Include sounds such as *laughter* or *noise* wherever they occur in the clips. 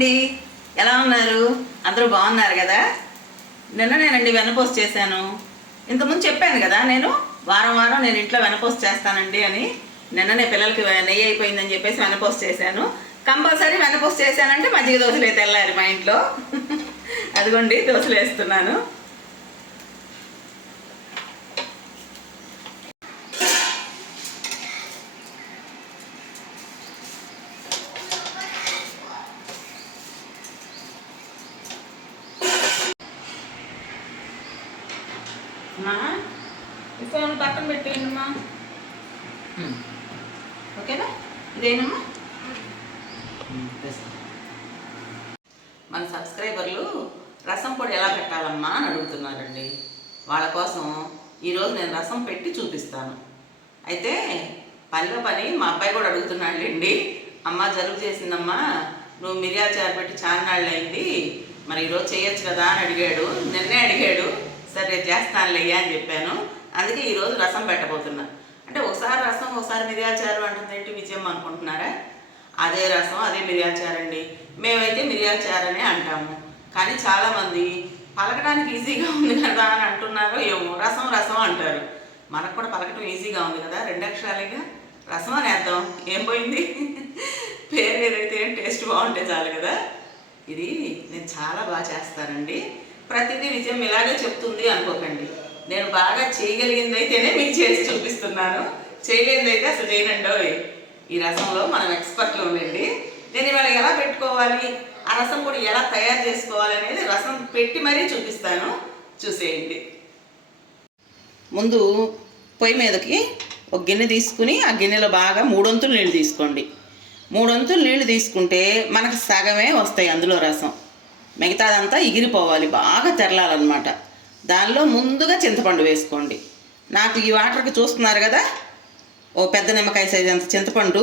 అండి. ఎలా ఉన్నారు? అందరూ బాగున్నారు కదా? నిన్న నేనండి వెనపోస్ చేశాను. ఇంతకుముందు చెప్పాను కదా నేను వారం వారం నేను ఇంట్లో వెనపోస్ చేస్తానండి అని నిన్ననే పిల్లలకి నెయ్యి అయిపోయిందని చెప్పేసి వెనపోస్ట్ చేశాను. కంపల్సరీ వెనపోస్ చేశానంటే మజ్జిగ దోశలు అయితే వెళ్ళారు మా ఇంట్లో. *laughs* అదిగోండి దోశలు వేస్తున్నాను. అమ్మా ఈ ఫోన్ పక్కన పెట్టేయండమ్మా ఓకేనా? ఇదేనమ్మా? మన సబ్స్క్రైబర్లు రసం పొడి ఎలా పెట్టాలమ్మా అని అడుగుతున్నారండి. వాళ్ళ కోసం ఈరోజు నేను రసం పెట్టి చూపిస్తాను. అయితే పనిలో పని మా అబ్బాయి కూడా అడుగుతున్నాడు అండి అమ్మ జలుబు చేసిందమ్మా నువ్వు మిరియాల చారు పెట్టి చాన్నాళ్ళు అయింది. మరి ఈరోజు చేయొచ్చు కదా అని అడిగాడు. నిన్నే అడిగాడు. సరే రేపు చేస్తానులే అని చెప్పాను. అందుకే ఈరోజు రసం పెట్టబోతున్నా. అంటే ఒకసారి రసం ఒకసారి మిరియాల చారు అంటుంది ఏంటి విజయం అనుకుంటున్నారా? అదే రసం అదే మిరియాల చారు అండి. మేమైతే మిరియాల చారు అనే అంటాము. కానీ చాలామంది పలకడానికి ఈజీగా ఉంది కదా అని అంటున్నారో ఏమో. రసం రసం అంటారు. మనకు కూడా పలకటం ఈజీగా ఉంది కదా. రెండు అక్షరాలుగా రసం అని అర్థం ఏం పోయింది? పేరు ఏదైతే టేస్ట్ బాగుంటే చాలు కదా. ఇది నేను చాలా బాగా చేస్తానండి. ప్రతిదీ విజయం ఇలాగే చెప్తుంది అనుకోకండి. నేను బాగా చేయగలిగింది అయితేనే మీకు చేసి చూపిస్తున్నాను. చేయలేనిదైతే అసలు చేయనండోయ్ ఈ రసంలో మనం ఎక్స్పర్ట్లు ఉండండి. నేను ఇవాళ ఎలా పెట్టుకోవాలి? ఆ రసం కూడా ఎలా తయారు చేసుకోవాలి అనేది రసం పెట్టి మరీ చూపిస్తాను. చూసేయండి. ముందు పొయ్యి మీదకి ఒక గిన్నె తీసుకుని ఆ గిన్నెలో బాగా మూడొంతులు నీళ్ళు తీసుకోండి. మూడొంతులు నీళ్ళు తీసుకుంటే మనకు సగమే వస్తాయి అందులో రసం. మిగతాదంతా ఎగిరిపోవాలి బాగా తెరలాలన్నమాట. దానిలో ముందుగా చింతపండు వేసుకోండి. నాకు ఈ వాటర్కి చూస్తున్నారు కదా ఓ పెద్ద నిమ్మకాయ సైజ్ అంత చింతపండు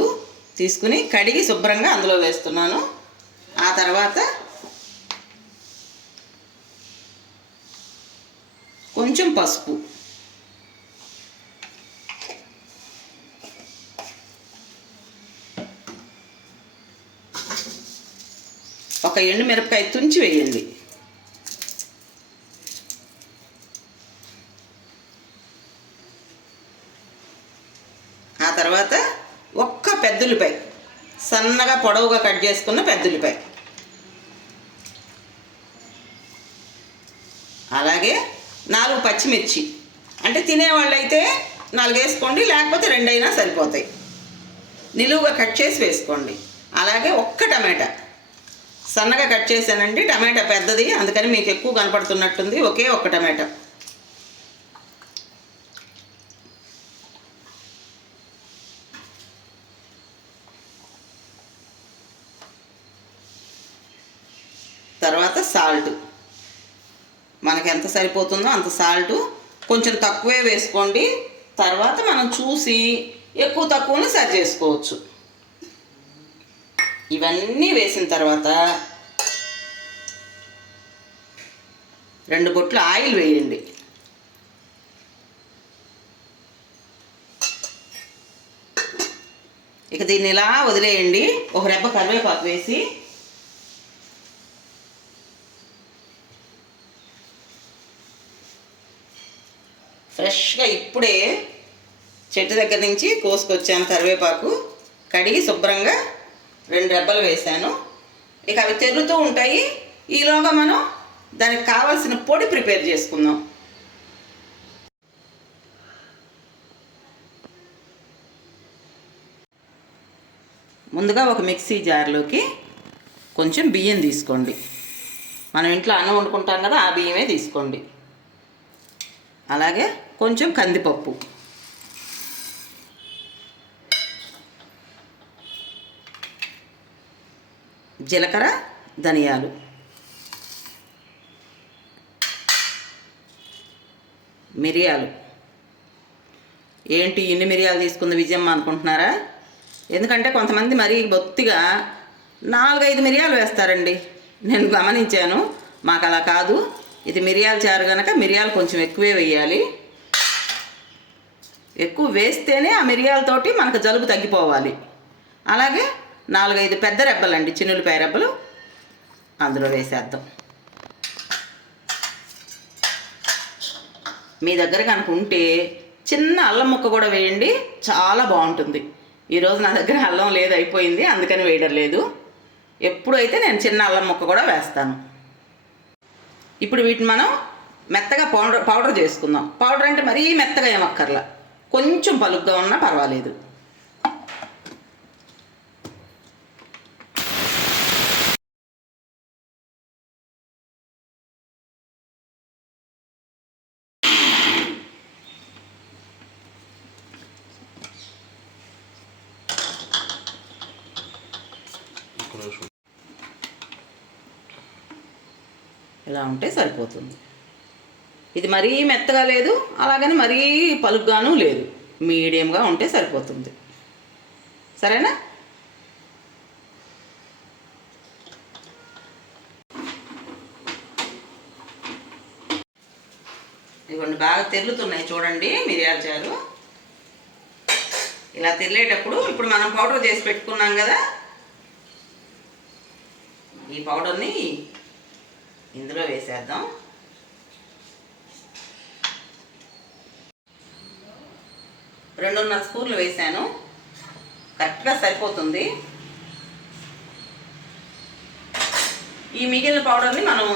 తీసుకుని కడిగి శుభ్రంగా అందులో వేస్తున్నాను. ఆ తర్వాత కొంచెం పసుపు. ఒక ఎండు మిరపకాయ తుంచి వేయండి. ఆ తర్వాత ఒక్క పెద్దులిపాయ సన్నగా పొడవుగా కట్ చేసుకున్న పెద్దులిపాయ అలాగే నాలుగు పచ్చిమిర్చి అంటే తినేవాళ్ళు అయితే నాలుగు వేసుకోండి లేకపోతే రెండైనా సరిపోతాయి. నిలువుగా కట్ చేసి వేసుకోండి. అలాగే ఒక్క టమాటా. సన్నగా కట్ చేశానండి. టమాటా పెద్దది. అందుకని మీకు ఎక్కువ కనపడుతున్నట్టుంది. ఒకే ఒక్క టమాటా. తర్వాత సాల్ట్. మనకి ఎంత సరిపోతుందో అంత సాల్ట్. కొంచెం తక్కువే వేసుకోండి. తర్వాత మనం చూసి ఎక్కువ తక్కువను సరి చేసుకోవచ్చు. ఇవన్నీ వేసిన తర్వాత రెండు బొట్లు ఆయిల్ వేయండి. ఇక దీన్ని ఇలా వదిలేయండి. ఒక రెబ్బ కరివేపాకు వేసి ఫ్రెష్గా ఇప్పుడే చెట్టు దగ్గర నుంచి కోసుకొచ్చాను కరివేపాకు కడిగి శుభ్రంగా రెండు రెబ్బలు వేశాను. ఇక అవి తెరుతూ ఉంటాయి. ఈలోగా మనం దానికి కావాల్సిన పొడి ప్రిపేర్ చేసుకుందాం. ముందుగా ఒక మిక్సీ జార్లోకి కొంచెం బియ్యం తీసుకోండి. మనం ఇంట్లో అన్నం వండుకుంటాం కదా ఆ బియ్యమే తీసుకోండి. అలాగే కొంచెం కందిపప్పు. జీలకర్ర ధనియాలు. మిరియాలు. ఏంటి ఇన్ని మిరియాలు తీసుకుంది విజయమ్మ అనుకుంటున్నారా? ఎందుకంటే కొంతమంది మరీ బొత్తిగా నాలుగైదు మిరియాలు వేస్తారండి. నేను గమనించాను మాకు అలా కాదు. ఇది మిరియాలు చారు కనుక మిరియాలు కొంచెం ఎక్కువే వేయాలి. ఎక్కువ వేస్తేనే ఆ మిరియాలతోటి మనకు జలుబు తగ్గిపోవాలి. అలాగే నాలుగైదు పెద్ద రెబ్బలండి చిన్నులపాయ రెబ్బలు. అందులో వేసేద్దాం. మీ దగ్గర కనుక ఉంటే చిన్న అల్లం ముక్క కూడా వేయండి చాలా బాగుంటుంది. ఈరోజు నా దగ్గర అల్లం లేదు అయిపోయింది అందుకని వేయడం లేదు. ఎప్పుడైతే నేను చిన్న అల్లం ముక్క కూడా వేస్తాను. ఇప్పుడు వీటిని మనం మెత్తగా పౌడర్ పౌడర్ చేసుకుందాం. పౌడర్ అంటే మరీ మెత్తగా ఏమక్కర్లా. కొంచెం పలుగ్గా ఉన్నా పర్వాలేదు. ఇలా ఉంటే సరిపోతుంది. ఇది మరీ మెత్తగా లేదు అలాగని మరీ పలుగ్గాను లేదు. మీడియంగా ఉంటే సరిపోతుంది. సరేనా? ఇవ్వండి బాగా తెల్లుతున్నాయి చూడండి మిరియాల చారు. ఇలా తెల్లేటప్పుడు ఇప్పుడు మనం పౌడర్ చేసి పెట్టుకున్నాం కదా ఈ పౌడర్ని ఇందులో వేసేద్దాం. రెండున్నర స్పూన్లు వేసాను. కరెక్ట్గా సరిపోతుంది. ఈ మిగిలిన పౌడర్ని మనం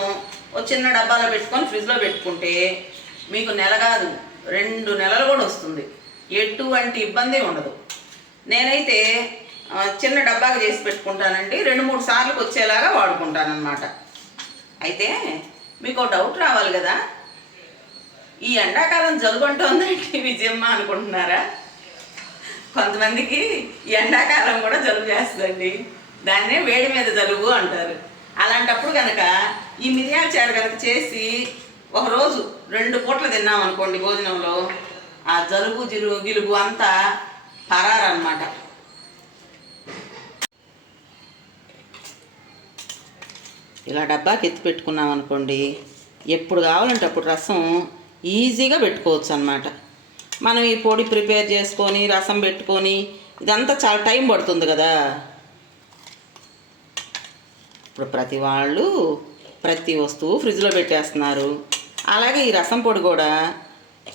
ఒక చిన్న డబ్బాలో పెట్టుకొని ఫ్రిడ్జ్లో పెట్టుకుంటే మీకు నెల కాదు రెండు నెలలు కూడా వస్తుంది. ఎటువంటి ఇబ్బంది ఉండదు. నేనైతే చిన్న డబ్బాగా చేసి పెట్టుకుంటానండి. రెండు మూడు సార్లకు వచ్చేలాగా వాడుకుంటానన్నమాట. అయితే మీకు డౌట్ రావాలి కదా? ఈ ఎండాకాలం జలుబు అంటోందండి విజయమ్మ అనుకుంటున్నారా? కొంతమందికి ఈ ఎండాకాలం కూడా జలుబు చేస్తుందండి. దాన్నే వేడి మీద జలుబు అంటారు. అలాంటప్పుడు కనుక ఈ మిరియాల చారు కనుక చేసి ఒకరోజు రెండు పూటలు తిన్నాం అనుకోండి భోజనంలో ఆ జలుబు జిలుగు గిలుగు అంతా పరారన్నమాట. ఇలా డబ్బాకి ఎత్తి పెట్టుకున్నాం అనుకోండి ఎప్పుడు కావాలంటే అప్పుడు రసం ఈజీగా పెట్టుకోవచ్చు అనమాట మనం ఈ పొడి ప్రిపేర్ చేసుకొని రసం పెట్టుకొని ఇదంతా చాలా టైం పడుతుంది కదా. ఇప్పుడు ప్రతి వాళ్ళు ప్రతి వస్తువు ఫ్రిడ్జ్లో పెట్టేస్తున్నారు. అలాగే ఈ రసం పొడి కూడా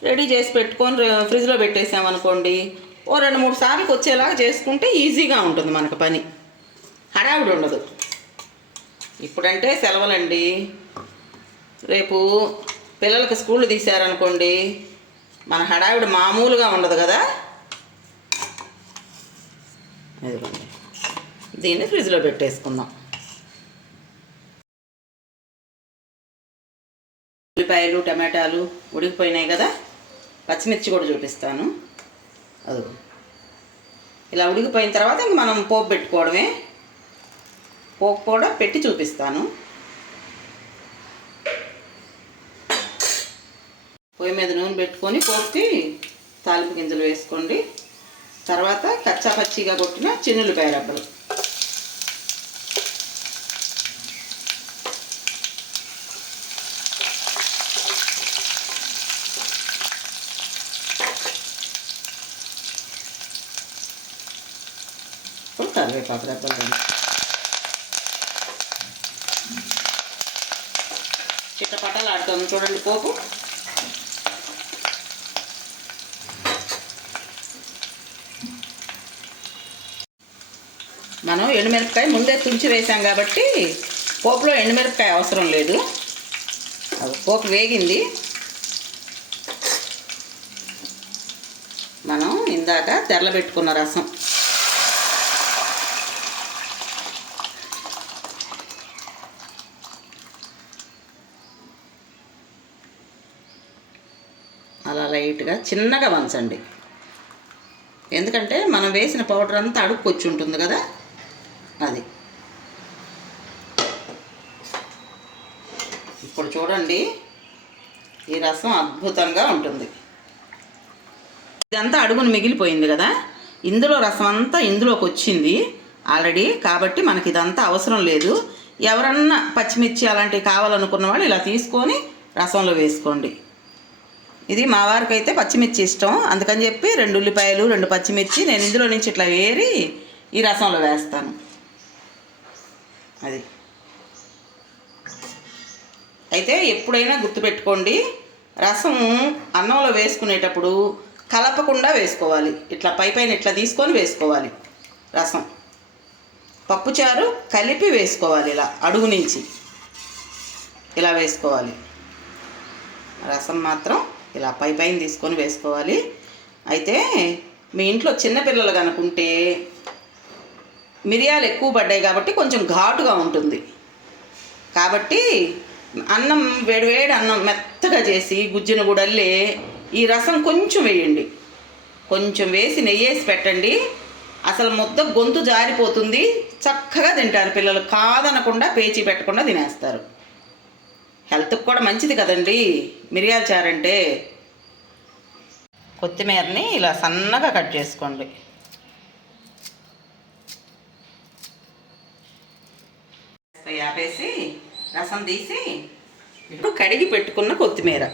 రెడీ చేసి పెట్టుకొని ఫ్రిడ్జ్లో పెట్టేసామనుకోండి ఓ రెండు మూడు సార్లకు వచ్చేలాగా చేసుకుంటే ఈజీగా ఉంటుంది మనకు పని. హడావిడి ఉండదు. ఇప్పుడంటే సెలవులండి. రేపు పిల్లలకి స్కూల్ తీశారనుకోండి మన హడావిడి మామూలుగా ఉండదు కదా? దీన్ని ఫ్రిడ్జ్లో పెట్టేసుకుందాం. ఉల్లిపాయలు టమాటాలు ఉడికిపోయినాయి కదా? పచ్చిమిర్చి కూడా చూపిస్తాను. అదిగో. ఇలా ఉడికిపోయిన తర్వాత ఇంక మనం పోపు పెట్టుకోవడమే. పోపు కూడా పెట్టి చూపిస్తాను. పొయ్యి మీద నూనె పెట్టుకొని పోపుకి తాలింపు గింజలు వేసుకోండి. తర్వాత కచ్చా పచ్చిగా కొట్టిన చిన్నులపాయ రబ్బలు. ఇప్పుడు కరివేపాకు రబ్బలు చిట్టపట్టాలు ఆడుతుంది చూడండి పోపు. మనం ఎండుమిరపకాయ ముందే తుంచి వేసాం కాబట్టి పోపులో ఎండుమిరపకాయ అవసరం లేదు. అది పోపు వేగింది. మనం ఇందాక తెరలబెట్టుకున్న రసం. అలా లైట్గా చిన్నగా వంచండి. ఎందుకంటే మనం వేసిన పౌడర్ అంతా అడుక్కొచ్చి ఉంటుంది కదా? అది. ఇప్పుడు చూడండి ఈ రసం అద్భుతంగా ఉంటుంది. ఇదంతా అడుగును మిగిలిపోయింది కదా? ఇందులో రసం అంతా ఇందులోకి వచ్చింది ఆల్రెడీ కాబట్టి మనకి ఇదంతా అవసరం లేదు. ఎవరన్నా పచ్చిమిర్చి అలాంటివి కావాలనుకున్న వాళ్ళు ఇలా తీసుకొని రసంలో వేసుకోండి. ఇది మా వారికి అయితే పచ్చిమిర్చి ఇష్టం. అందుకని చెప్పి రెండు ఉల్లిపాయలు రెండు పచ్చిమిర్చి నేను ఇందులో నుంచి ఇట్లా వేరి ఈ రసంలో వేస్తాను. అది. అయితే ఎప్పుడైనా గుర్తుపెట్టుకోండి రసం అన్నంలో వేసుకునేటప్పుడు కలపకుండా వేసుకోవాలి. ఇట్లా పై పైన ఇట్లా తీసుకొని వేసుకోవాలి రసం. పప్పుచారు కలిపి వేసుకోవాలి ఇలా అడుగు నుంచి. ఇలా వేసుకోవాలి. రసం మాత్రం ఇలా పై పైన తీసుకొని వేసుకోవాలి. అయితే మీ ఇంట్లో చిన్నపిల్లలు కనుకుంటే మిరియాలు ఎక్కువ పడ్డాయి కాబట్టి కొంచెం ఘాటుగా ఉంటుంది. కాబట్టి అన్నం వేడివేడి అన్నం మెత్తగా చేసి గుజ్జును గుడల్లే ఈ రసం కొంచెం వేయండి. కొంచెం వేసి నెయ్యేసి పెట్టండి. అసలు మొత్తం గొంతు జారిపోతుంది. చక్కగా తింటారు పిల్లలు. కాదనకుండా పేచీ పెట్టకుండా తినేస్తారు. హెల్త్కి కూడా మంచిది కదండి. మిరియాల చారంటే కొత్తిమీరని ఇలా సన్నగా కట్ చేసుకోండి. యాపేసి రసం తీసి ఇప్పుడు కడిగి పెట్టుకున్న కొత్తిమీర.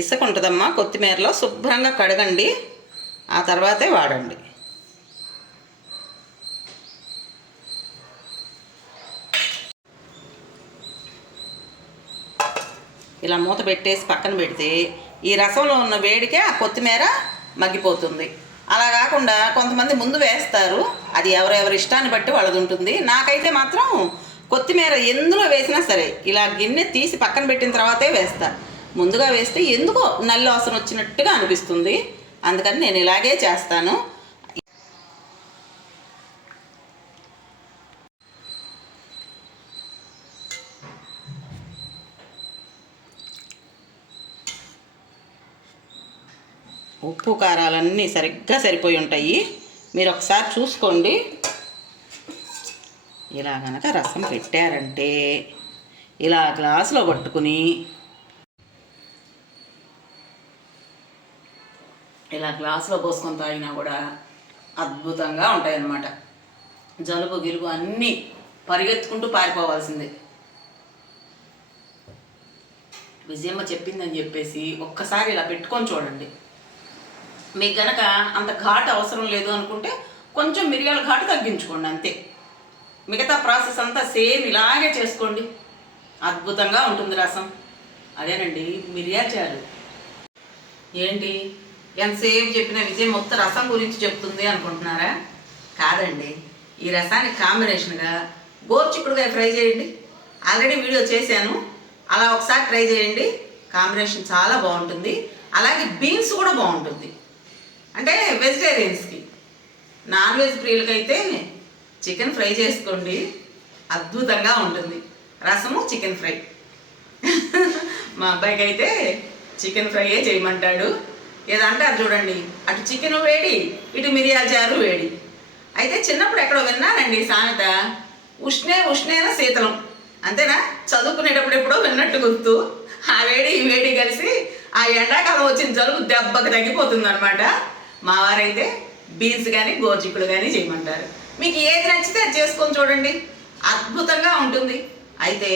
ఇసుక ఉంటుందమ్మా కొత్తిమీరలో శుభ్రంగా కడగండి. ఆ తర్వాతే వాడండి. ఇలా మూత పెట్టేసి పక్కన పెడితే ఈ రసంలో ఉన్న వేడికే ఆ కొత్తిమీర మగ్గిపోతుంది. అలా కాకుండా కొంతమంది ముందు వేస్తారు అది ఎవరెవరి ఇష్టాన్ని బట్టి వాళ్ళది ఉంటుంది. నాకైతే మాత్రం కొత్తిమీర ఎందులో వేసినా సరే ఇలా గిన్నె తీసి పక్కన పెట్టిన తర్వాతే వేస్తా. ముందుగా వేస్తే ఎందుకో నల్లి వాసన వచ్చినట్టుగా అనిపిస్తుంది. అందుకని నేను ఇలాగే చేస్తాను. ఉప్పు కారాలన్నీ సరిగ్గా సరిపోయి ఉంటాయి. మీరు ఒకసారి చూసుకోండి. ఇలా కనుక రసం పెట్టారంటే ఇలా గ్లాసులో పట్టుకుని ఇలా గ్లాసులో పోసుకొని తాగినా కూడా అద్భుతంగా ఉంటాయన్నమాట. జలుబు గిలుబు అన్నీ పరిగెత్తుకుంటూ పారిపోవాల్సిందే. విజయమ్మ చెప్పిందని చెప్పేసి ఒక్కసారి ఇలా పెట్టుకొని చూడండి. మీకు గనక అంత ఘాటు అవసరం లేదు అనుకుంటే కొంచెం మిరియాల ఘాటు తగ్గించుకోండి అంతే. మిగతా ప్రాసెస్ అంతా సేమ్ ఇలాగే చేసుకోండి. అద్భుతంగా ఉంటుంది రసం. అదేనండి మిరియాల చారు. ఏంటి? ఎంతసేపు చెప్పిన విజయ్ మొత్తం రసం గురించి చెప్తుంది అనుకుంటున్నారా? కాదండి ఈ రసానికి కాంబినేషన్గా గోర్చిక్కుడుగా ఫ్రై చేయండి. ఆల్రెడీ వీడియో చేశాను. అలా ఒకసారి ట్రై చేయండి. కాంబినేషన్ చాలా బాగుంటుంది. అలాగే బీన్స్ కూడా బాగుంటుంది. అంటే వెజిటేరియన్స్కి. నాన్ వెజ్ ప్రియులకైతే చికెన్ ఫ్రై చేసుకోండి. అద్భుతంగా ఉంటుంది. రసము చికెన్ ఫ్రై. *laughs* మా అబ్బాయికి అయితే చికెన్ ఫ్రైయే చేయమంటాడు. ఏదంటారు చూడండి. అటు చికెన్ వేడి ఇటు మిరియాల చారు వేడి. అయితే చిన్నప్పుడు ఎక్కడో విన్నానండి సామెత? ఉష్ణే ఉష్ణేన శీతలం. అంతేనా? చదువుకునేటప్పుడు ఎప్పుడో విన్నట్టు గుర్తు. ఆ వేడి ఈ వేడి కలిసి ఆ ఎండాకాలం వచ్చిన జలుబు దెబ్బకి తగ్గిపోతుంది అనమాట మా వారైతే బీన్స్ కానీ గోర్చిక్కుడు కానీ చేయమంటారు. మీకు ఏది నచ్చితే అది చేసుకొని చూడండి. అద్భుతంగా ఉంటుంది. అయితే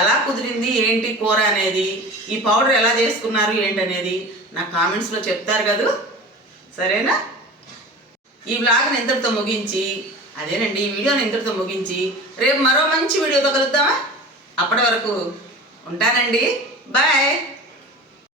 ఎలా కుదిరింది ఏంటి కూర అనేది ఈ పౌడర్ ఎలా చేసుకున్నారు ఏంటి అనేది నా కామెంట్స్లో చెప్తారు కదూ. సరేనా? ఈ వ్లాగ్ని ఇంతటితో ముగించి అదేనండి ఈ వీడియోని ఇంతటితో ముగించి రేపు మరో మంచి వీడియోతో కలుద్దామా? అప్పటి వరకు ఉంటానండి. బాయ్!